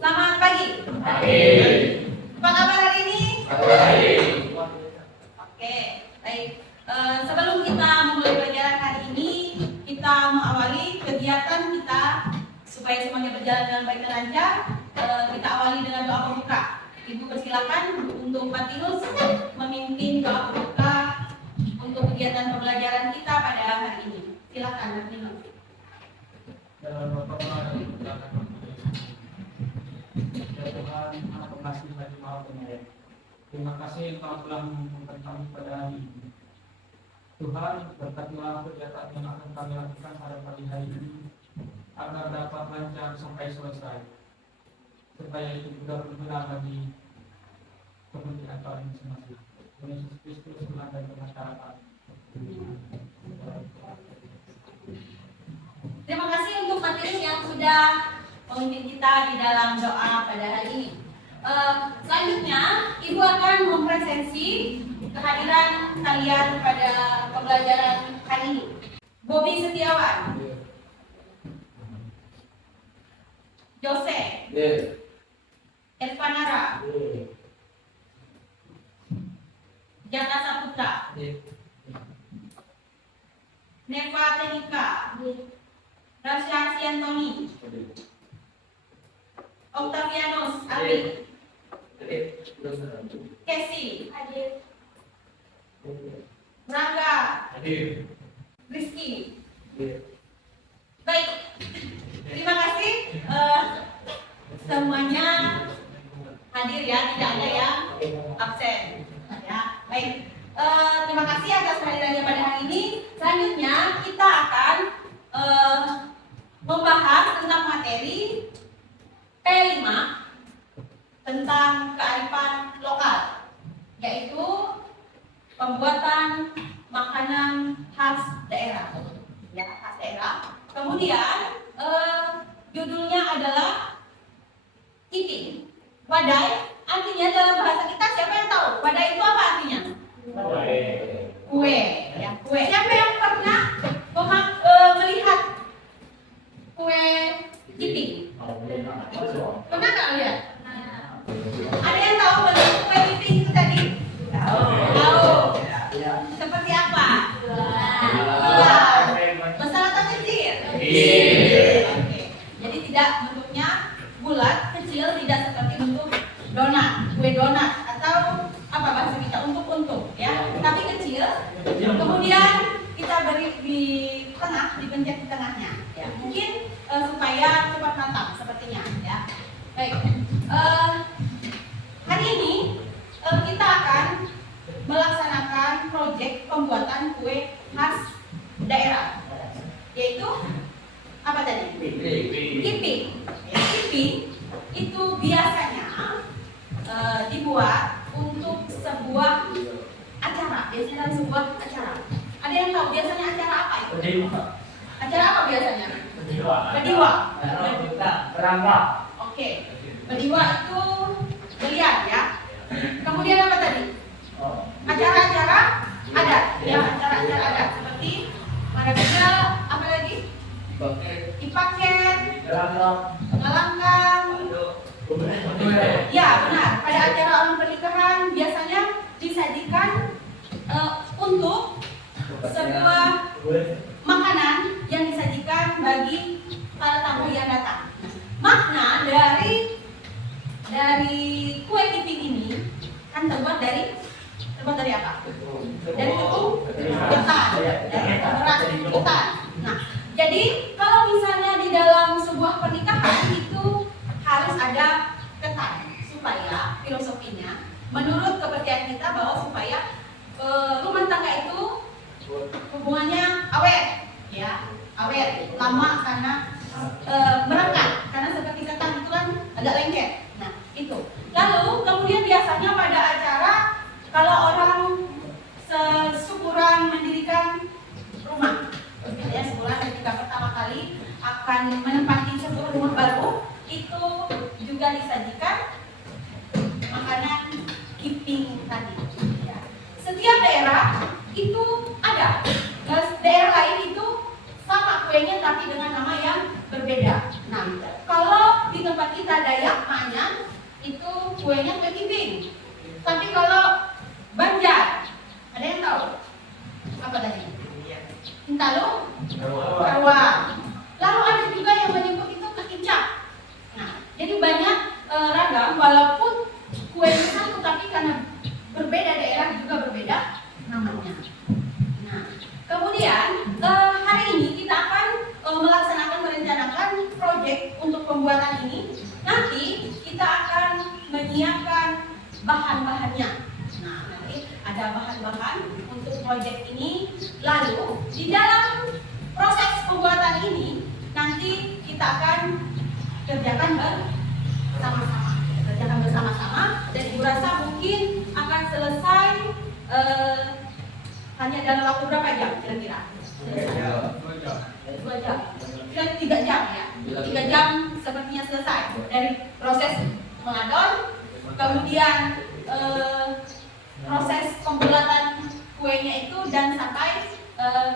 Selamat pagi. Pagi. Apa kabar hari ini? Baik. Oke, baik. Sebelum kita memulai pelajaran hari ini, kita mengawali kegiatan kita supaya semuanya berjalan dengan baik dan lancar. Kita awali dengan doa pembuka. Ibu persilakan untuk Patinus memimpin doa pembuka untuk kegiatan pembelajaran kita pada hari ini. Silakan Patinus. Dalam Bapak ya Tuhan, Maha Pengasih lagi Maha Penyayang. Terima kasih Engkau telah mengumpulkan kami pada hari ini. Tuhan, berkatilah kegiatan yang akan kami lakukan pada pagi hari ini agar dapat lancar sampai selesai, supaya itu juga berguna bagi kepentingan kami masing-masing. Yesus Kristus Tuhan dan pengacara kami. Terima kasih untuk Patinus yang sudah memimpin kita di dalam doa pada hari ini. Selanjutnya, Ibu akan mempresensi kehadiran kalian pada pembelajaran hari ini. Bobby Setiawan, Jose, Ervanara, Jaka Saputra, Neva Tenika, Rasya Siantoni, Octavianus Abi, Casey, Rangga, Rizky. Baik, terima kasih semuanya hadir ya, tidak ada yang absen. Ya, baik. Terima kasih atas kehadirannya pada hari ini. Selanjutnya kita akan membahas tentang materi P5 tentang kearifan lokal, yaitu pembuatan makanan khas daerah, ya, khas daerah. Kemudian judulnya adalah keeping. Wadai artinya dalam bahasa kita, siapa yang tahu? Wadai itu apa artinya? Kue, ya, kue. Siapa yang pernah melihat kue keeping? Pernah nggak lihat? Ada yang tahu bentuk kue keeping itu tadi? Tahu. Seperti apa? Besar atau kecil? Oke. Jadi tidak bentuknya bulat, kecil, tidak seperti bentuk donat, kue donat atau apa bahasa kita, untuk ya, tapi kecil. Kemudian kita beri di tengah, dipencet di tengahnya, ya, mungkin supaya cepat matang sepertinya, ya. Baik, hari ini kita akan melaksanakan proyek pembuatan kue khas daerah, yaitu apa tadi? Keeping. Ya, keeping itu biasanya dibuat untuk sebuah acara, biasanya dalam sebuah acara. Ada yang tahu biasanya acara apa itu? Acara apa biasanya? Bediwa. Oke. Bediwa itu belian ya. Kemudian apa tadi? Acara-acara adat, ya, acara-acara adat seperti marabeda, apa lagi? Ipaket, ngalangkang. Ya, benar. Pada acara orang pernikahan biasanya disajikan untuk sebuah makanan yang disajikan bagi para tamu yang datang. Makna dari kue keeping ini kan terbuat dari apa? Dari tepung ketan, dari beras ketan. Nah, jadi kalau misalnya di dalam sebuah pernikahan itu harus ada ketan, supaya filosofinya menurut kepercayaan kita bahwa supaya rumah tangga itu hubungannya awet, ya, awet, lama karena merekat, karena seperti ketan itu kan agak lengket. Nah, itu. Lalu kemudian biasanya pada acara kalau orang sesyukuran mendirikan rumah, ya, syukuran ketika pertama kali akan menempati sebuah rumah baru, itu juga disajikan makanan keeping tadi. Ya. Setiap daerah itu ada. Daerah lain itu sama kuenya tapi dengan nama yang berbeda. Nah, kalau di tempat kita Dayak kuenya kue kiping. Tapi kalau Banjar, ada yang tahu? Apa tadi? Hintalu? Rawa. Lalu ada juga yang menyebut itu kekicap. Nah, jadi banyak ragam, walaupun kuenya satu, tapi karena berbeda daerah juga berbeda namanya. Nah, kemudian hari ini kita akan merencanakan proyek untuk pembuatan ini. Nanti kita akan menyiapkan bahan-bahannya. Nah, nanti ada bahan-bahan untuk proyek ini. Lalu di dalam proses pembuatan ini nanti kita akan kerjakan bersama-sama. Dan Ibu rasa mungkin akan selesai hanya dalam waktu berapa jam kira-kira? 2 jam. Dan 3 jam ya. 3 jam sepertinya selesai dari proses mengadon, kemudian proses pembulatan kuenya itu, dan sampai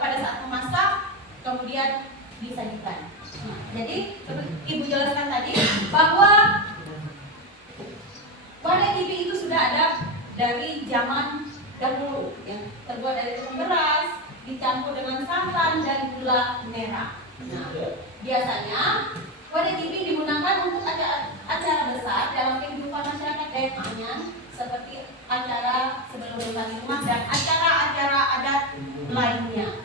pada saat memasak kemudian disajikan. Nah, jadi seperti Ibu jelaskan tadi bahwa wadai TV itu sudah ada dari zaman dahulu, yang terbuat dari tepung beras dicampur dengan santan dan gula merah. Nah, biasanya wadai TV digunakan untuk acara besar dalam kehidupan masyarakat Dayak seperti acara sebelum bertani rumah dan acara-acara adat lainnya.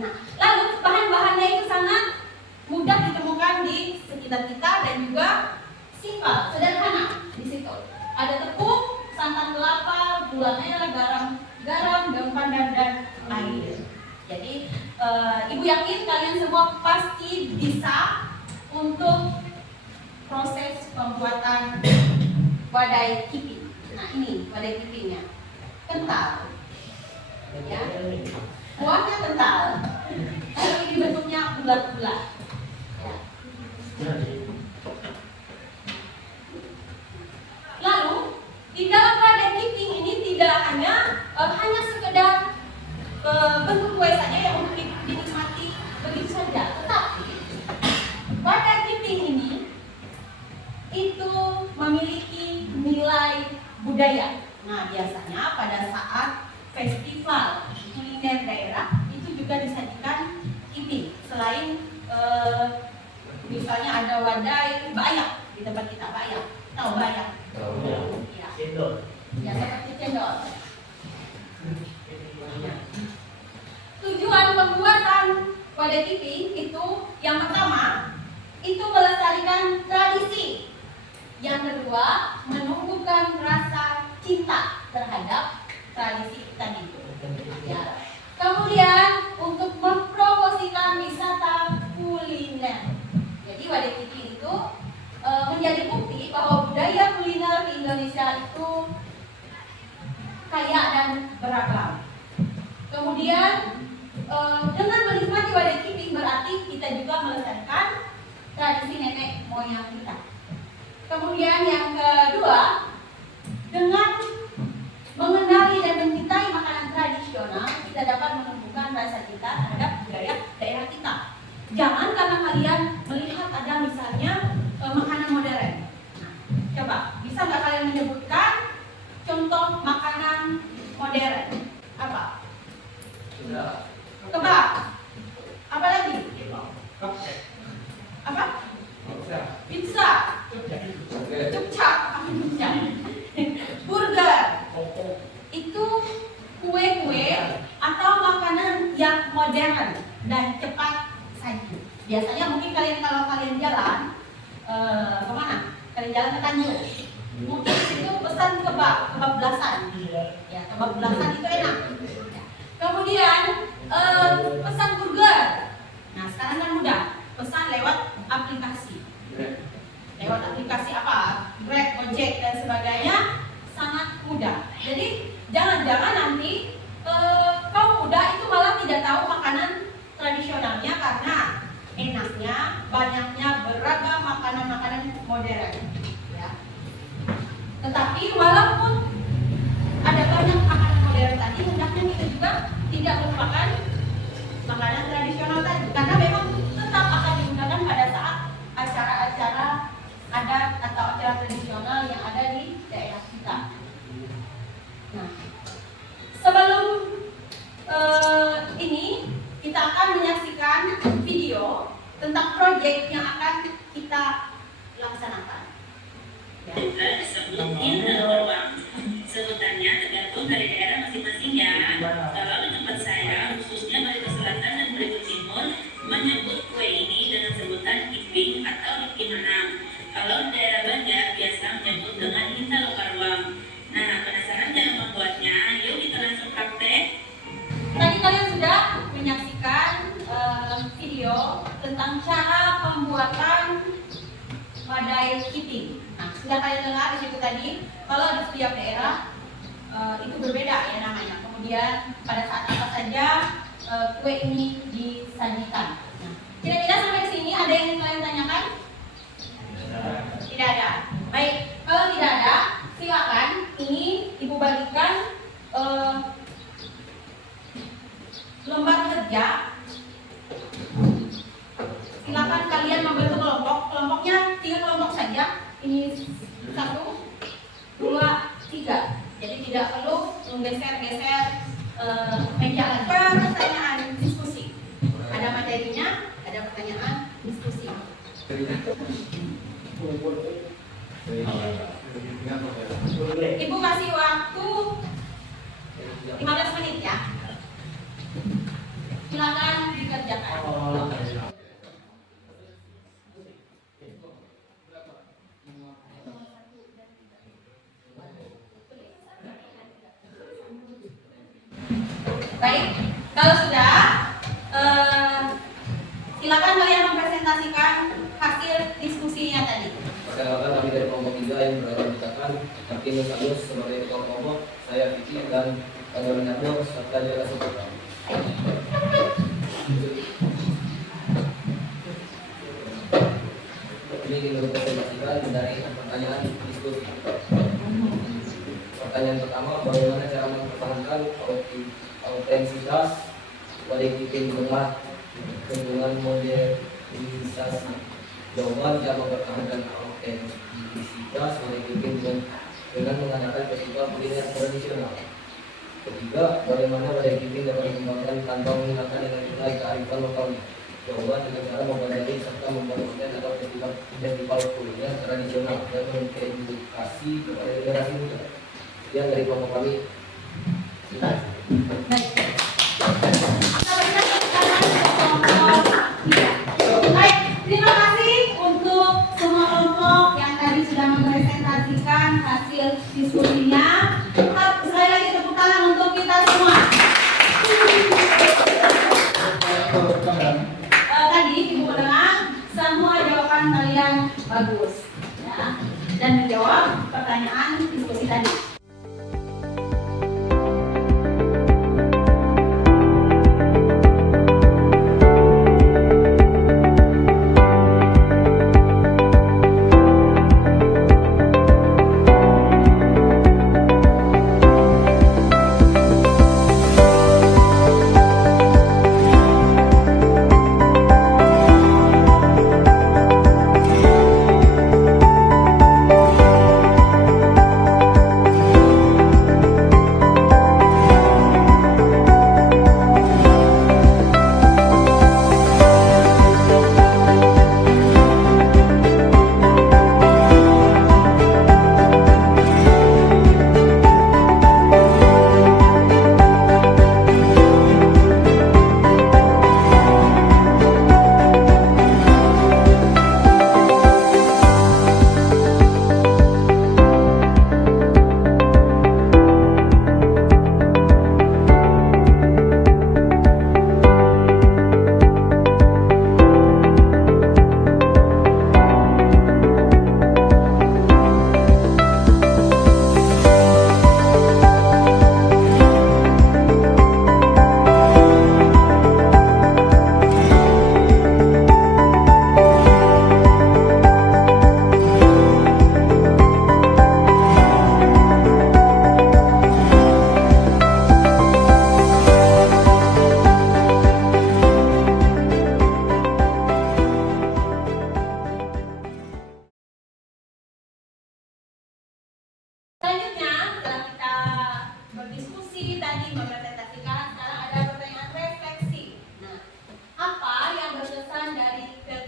Nah, lalu bahan-bahannya itu sangat mudah ditemukan di sekitar kita dan juga simpel, sederhana di situ. Ada tepung, santan kelapa, gula merah, garam, daun pandan, dan air. Jadi Ibu yakin kalian semua pasti bisa untuk proses pembuatan wadai kiping. Nah, ini wadai kipingnya kental, ya, kuahnya kental. Lalu ini bentuknya bulat-bulat. Ya. Lalu di dalam wadai kiping ini tidak hanya sekedar bentuk kue saja yang untuk dinikmati begitu saja, tetapi wadai kiping ini itu memiliki nilai budaya. Nah, biasanya pada saat festival kuliner daerah itu juga disajikan kiping. Selain misalnya ada wadai bayak di tempat kita, bayak. Tahu bayak? Ya. Cendol. Ya, seperti cendol. Tujuan pembuatan wadai kiping itu yang pertama itu melestarikan tradisi. Yang kedua, menumbuhkan rasa cinta terhadap tradisi tadi. Ya. Kemudian untuk mempromosikan wisata kuliner. Jadi wadai kiping itu menjadi bukti bahwa budaya kuliner di Indonesia itu kaya dan beragam. Kemudian dengan menikmati wadai kiping berarti kita juga melestarikan tradisi nenek moyang kita. Kemudian yang kedua, dengan mengenali dan mencintai makanan tradisional, kita dapat menumbuhkan rasa cinta terhadap budaya daerah kita. Jangan karena kalian melihat ada misalnya makanan modern. Nah, coba, bisa nggak kalian menyebutkan contoh makanan modern? Apa? Kebab. Apa lagi? Apa? Pizza. Cupcak. Burger. Itu kue-kue atau makanan yang modern dan cepat saji. Biasanya mungkin kalau kalian jalan kemana? Kalian jalan ke Tanjung. Mungkin itu pesan kebab belasan. Ya, kebab belasan itu enak. Kemudian pesan burger. Nah, sekarang kan mudah. Pesan lewat aplikasi. Lewat aplikasi apa? Grab, Gojek dan sebagainya, sangat mudah. Jadi jangan-jangan nanti kaum muda itu malah tidak tahu makanan tradisionalnya karena enaknya, banyaknya beragam makanan-makanan modern. Ya. Tetapi walaupun ada banyak makanan modern tadi, hendaknya kita juga tidak melupakan makanan tradisional tadi, karena memang tetap akan digunakan pada saat acara-acara adat atau acara tradisional yang ada di Juga disebutin nomor uang. Sebutannya tergantung dari daerah masing-masing ya. Kalau di tempat saya, khususnya Barito Selatan dan Barito Timur, menyebut kue ini dengan sebutan kiping atau kimanang. Kalau di daerah Banjar biasa menyebut dengan hinta lokarwang. Nah, penasaran cara membuatnya? Yuk kita langsung praktek. Tadi kalian sudah menyaksikan video tentang cara pembuatan wadai kiping. Nah, sudah kalian dengar di situ tadi, kalau di setiap daerah itu berbeda ya namanya. Kemudian pada saat apa saja kue ini disajikan. Nah, kira-kira sampai ke sini ada yang ingin kalian tanyakan? Tidak ada. Baik, kalau tidak ada, silakan ini Ibu bagikan lembar kerja. Silakan kalian membentuk kelompok. Kelompoknya 3 kelompok saja. Ini 1, 2, 3. Jadi tidak perlu menggeser-geser meja lagi. Pertanyaan diskusi. Ada materinya, ada pertanyaan diskusi. Ibu kasih waktu 15 menit ya. Silakan dikerjakan. Baik, kalau sudah, silakan kalian mempresentasikan hasil diskusinya tadi. Perkenalkan, kami dari kelompok 3 yang beranggotakan Martinus Agus sebagai ketua kelompok, saya Vicky dan Renardo serta Jaka Suprapto. Ini ingin mempresentasikan dari pertanyaan diskusi. Pertanyaan pertama, bagaimana cara mempertahankan autentisitas wadai kiping rumah dengan modernisasi? Jawaban, cara mempertahankan autentisitas wadai kiping dengan mengadakan festival kuliner tradisional. Ketiga, bagaimana wadai kiping dapat dikembangkan tanpa menghilangkan nilai kearifan lokalnya? Jawaban, dengan cara mempelajari serta membuat konten atau festival kuliner tradisional dan mengedukasi kepada generasi muda. Yang dari kelompok kami. Baik. Baik, terima kasih untuk semua kelompok yang tadi sudah mempresentasikan hasil diskusinya. Sekali lagi tepuk tangan untuk kita semua. Tadi Ibu mendengar semua jawaban kalian bagus ya, dan menjawab pertanyaan diskusi tadi.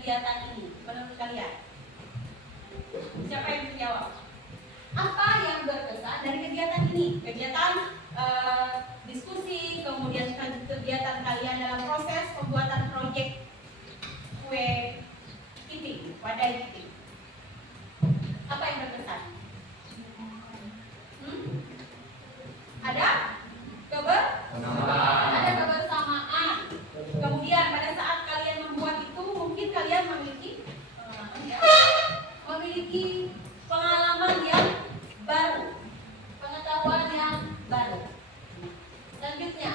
kegiatan ini menurut kalian? Siapa yang menjawab? Apa yang berkesan dari kegiatan ini? Kegiatan diskusi, kemudian kegiatan kalian dalam proses pembuatan proyek kue kepiting, wadai kepiting. Apa yang berkesan? Ada ada kebersamaan. Kemudian pada saat kalian membuat itu, mungkin kalian memiliki pengalaman yang baru, pengetahuan yang baru. Selanjutnya,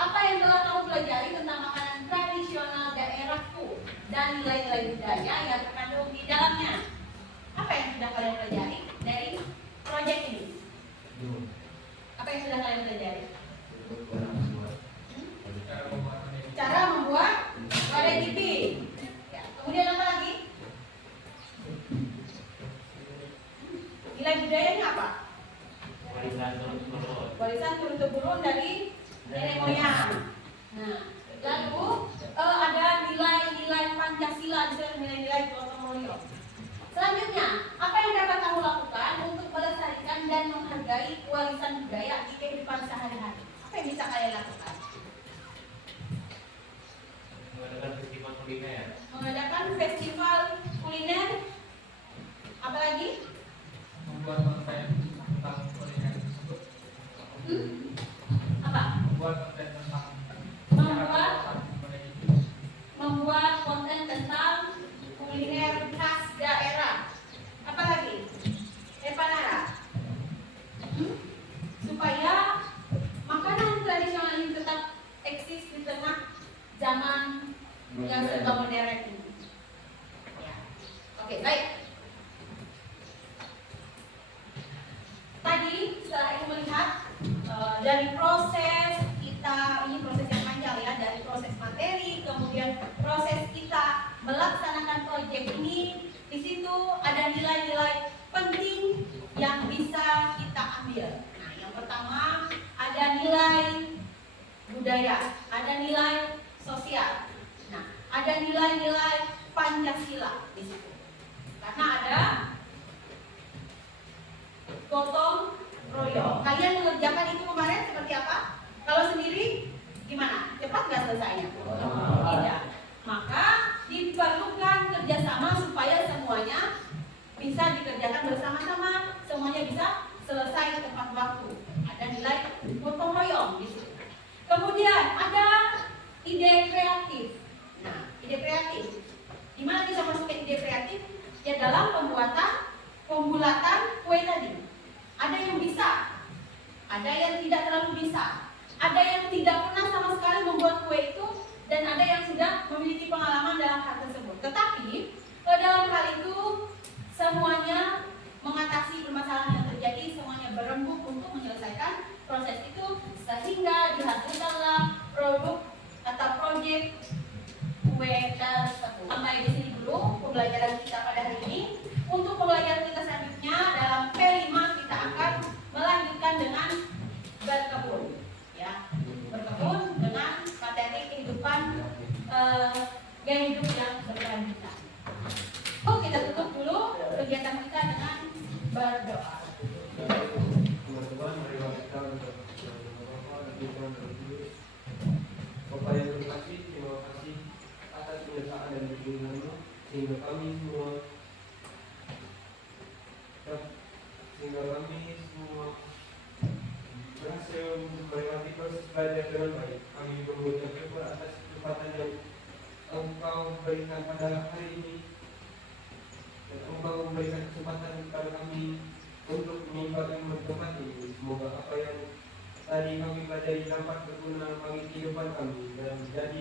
apa yang telah kamu pelajari tentang makanan tradisional daerahku dan nilai-nilai budaya yang terkandung di dalamnya? Apa yang sudah kalian pelajari dari proyek ini? Apa yang sudah kalian pelajari? Cara membuat wadai kepiting. Ya, kemudian apa lagi? Nilai budayanya apa? Warisan turun-temurun dari nenek moyang. Nah, lalu ada nilai-nilai Pancasila, nilai-nilai gotong royong. Selanjutnya, apa yang dapat kamu lakukan untuk melestarikan dan menghargai warisan budaya di kehidupan sehari-hari? Apa yang bisa kalian lakukan? Mengadakan festival kuliner. Mengadakan festival kuliner. Apa lagi? Membuat konten tentang kuliner tersebut. Apa? Membuat konten tentang Membuat konten tentang kuliner khas daerah. Apa lagi? Epanara. Supaya makanan tradisional ini tetap eksis di tengah zaman yang serba modern ini. Ya. Oke, baik. Tadi setelah ini melihat dari proses kita, ini proses yang panjang ya, dari proses materi, kemudian proses kita melaksanakan proyek ini, di situ ada nilai-nilai penting yang bisa kita ambil. Nah, yang pertama ada nilai budaya, ada nilai sosial. Nah, ada nilai-nilai Pancasila di situ. Karena ada gotong royong. Kalian mengerjakan itu kemarin seperti apa? Kalau sendiri gimana? Cepat nggak selesainya? Tidak. Maka diperlukan kerjasama supaya semuanya bisa dikerjakan bersama-sama, semuanya bisa selesai tepat waktu. Ada nilai gotong royong di situ. Kemudian ada ide kreatif. Nah, ide kreatif. Gimana bisa masuk ke ide kreatif? Ya dalam pembulatan kue tadi. Ada yang bisa, ada yang tidak terlalu bisa, ada yang tidak pernah sama sekali membuat kue itu, dan ada yang sudah memiliki pengalaman dalam hal tersebut. Tetapi dalam hal itu semuanya mengatasi permasalahan yang terjadi, semuanya berembuk untuk menyelesaikan proses itu sehingga dihasilkanlah produk atau proyek kue tersebut. Sampai di sini dulu pembelajaran kita pada hari ini. Untuk pembelajaran kita selanjutnya dalam P5 kita akan melanjutkan dengan berkebun, ya, berkebun dengan materi kehidupan gaya hidup yang berkelanjutan. Kita tutup dulu kegiatan kita dengan berdoa. Teman-teman, marilah kita Bapak yang terkasih, terima kasih atas penyertaan dan dukungan-Mu sehingga kami semua berhasil melewati proses belajar dengan baik. Kami juga mengucap syukur atas kesempatan yang Engkau berikan pada hari ini, dan Engkau memberikan kesempatan kepada kami untuk menyimpulkan tempat ini. Semoga apa yang tadi kami pelajari dapat berguna bagi kehidupan kami dan jadi